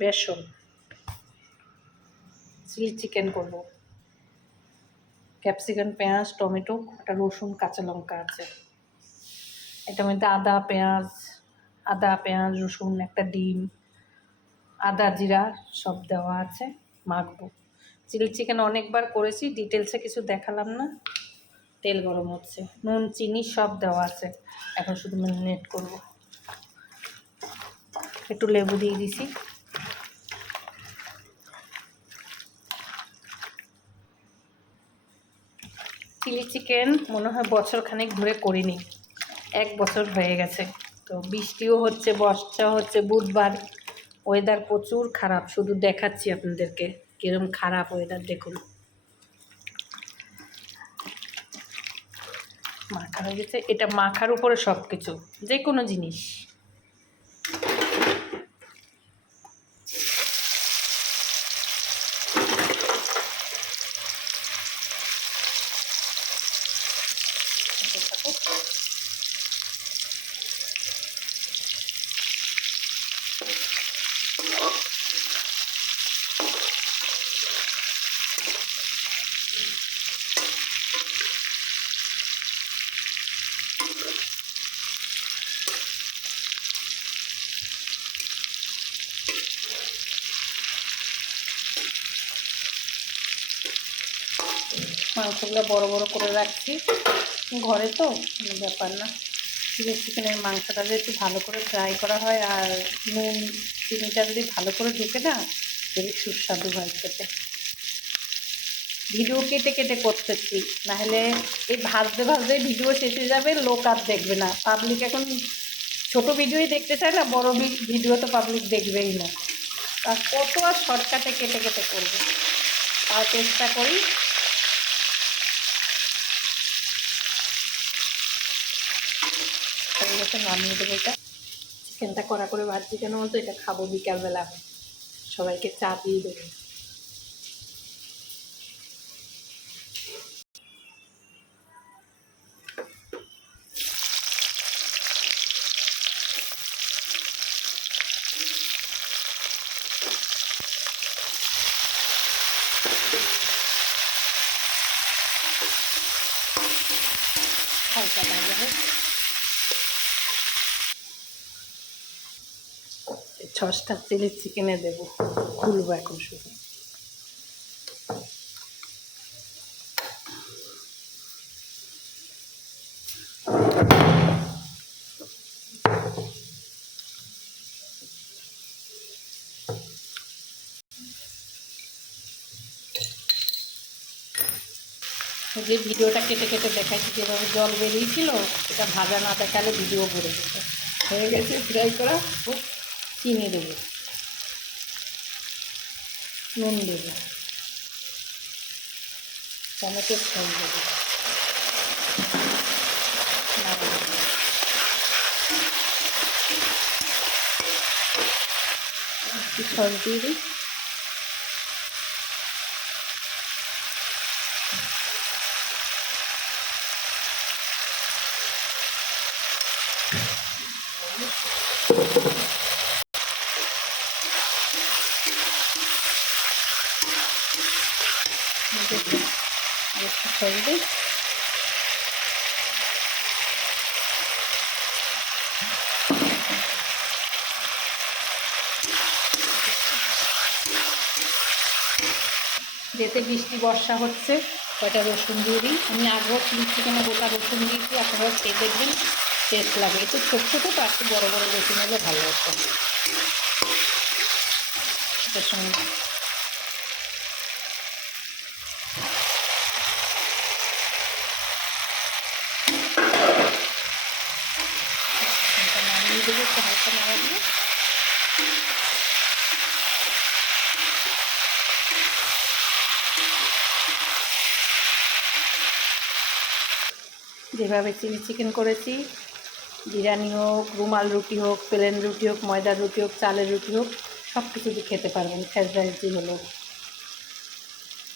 বেসন, chilli chicken করব। Capsicum, পেঁয়াজ, tomato, একটা রসুন, কাঁচা লঙ্কা আছে। এটার মধ্যে আদা পেঁয়াজ রসুন, একটা ডিম, আদা জিরা সব দেওয়া আছে, মাখবো। চিলি চিকেন অনেকবার করেছি, ডিটেলসে কিছু দেখালাম না। তেল গরম হচ্ছে, নুন চিনি সব দেওয়া আছে, এখন শুধু ম্যারিনেট করব। একটু লেবু দিয়ে দিছি। চিলি চিকেন মনে হয় বছরখানেক ধরে করিনি, 1 বছর হয়ে গেছে। তো বৃষ্টিও হচ্ছে, বর্ষা হচ্ছে, বুধবার। ওয়েদার প্রচুর খারাপ, শুধু দেখাচ্ছি আপনাদেরকে কিরকম খারাপ ওয়েদার। দেখুন মাখা হয়ে গেছে। এটা মাখার উপরে সব কিছু, যে কোনো জিনিস। মাংসগুলো বড় বড় করে রাখছি, ঘরে তো কোনো ব্যাপার না। চিলি চিকেনের মাংসটা যদি একটু ভালো করে ফ্রাই করা হয় আর নুন চিনিটা যদি ভালো করে ঢুকে না, খুবই সুস্বাদু হয় খেতে। ভিডিও কেটে কেটে করতেছি, নাহলে এই ভাজতে ভাজতে ভিডিও শেষে যাবে, লোক আর দেখবে না। পাবলিক এখন ছোট ভিডিওই দেখতে চায় না, বড় ভিডিও তো পাবলিক দেখবেই না। আর কত আর শর্টকাটে কেটে কেটে করবো, তাও চেষ্টা করি। নামিয়ে দেবো। এটা চিকেনটা কড়া করে ভাজছি কেন বলতো, এটা খাবো বিকালবেলা, সবাইকে চা দিয়ে দেবো। হালকা ভাজা হোক। সসটা চিলি চিকেনে দেবো, খুলবো এখন শুধু। যে ভিডিওটা কেটে কেটে দেখাইছি যেভাবে জল বেরিয়েছিল, এটা ভাজা না দেখালে ভিডিও ভরে যেত। হয়ে গেছে ফ্রাই করা। চিনি দেবো, নুন দেবো, টমেটো সস দেবো, একটু সস দিয়ে দিই। একটু সস দিই। যেতে বৃষ্টি বর্ষা হচ্ছে, কয়টা রসুন দিয়ে দিই। আমি আগেও চিলি চিকেনে গোটা রসুন দিয়েছি, আপনারা খেয়ে দেখবেন, টেস্ট লাগে। একটু ছোটো ছোটো তো, একটু বড়ো বড়ো রসুন হলে ভালো হতো। এটার সঙ্গে নামিয়ে দেবো, একটু হালকা নাড়াবো। যেভাবে চিলি চিকেন করেছি, বিরিয়ানি হোক, রুমাল রুটি হোক, প্লেন রুটি হোক, ময়দার রুটি হোক, চালের রুটি হোক, সব কিছু দিয়ে খেতে পারবেন। ফ্যাসডাইজি হলো,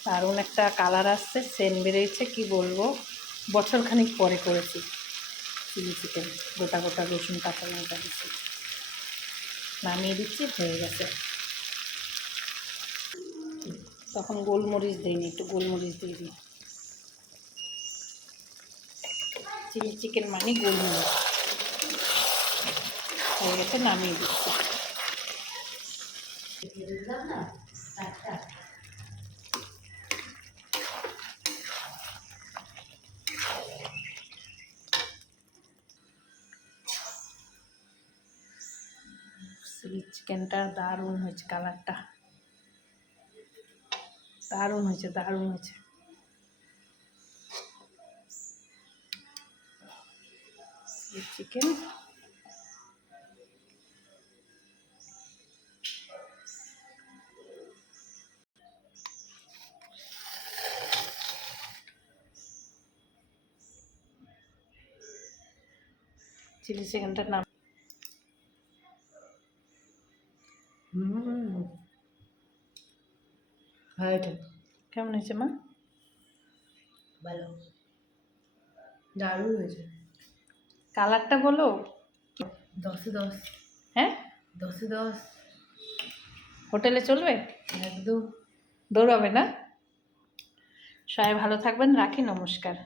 দারুণ একটা কালার আসছে, সেন্ট বেরিয়েছে, কি বলবো। বছরখানিক পরে করেছি চিলি চিকেন, গোটা গোটা রসুন কাঁচা লঙ্কা দিচ্ছি। নামিয়ে দিচ্ছি, হয়ে গেছে। তখন গোলমরিচ দিইনি, একটু গোলমরিচ দিয়ে দিই। চিলি চিকেন মানে গোলমরিচ। হয়ে গেছে, নামিয়ে দিচ্ছি। চিলি চিকেনটা দারুণ হয়েছে, কালারটা দারুণ হয়েছে, দারুণ হয়েছে। চিলি চিকেন চিলি চিকেনটার নাম কেমন হয়েছে মা? ভালো, দারুণ হয়েছে। কালারটা বলো। 10-এ 10। হ্যাঁ, 10-এ 10। হোটেলে চলবে, একদম। দৌড়াবে না। সবাই ভালো থাকবেন, রাখি, নমস্কার।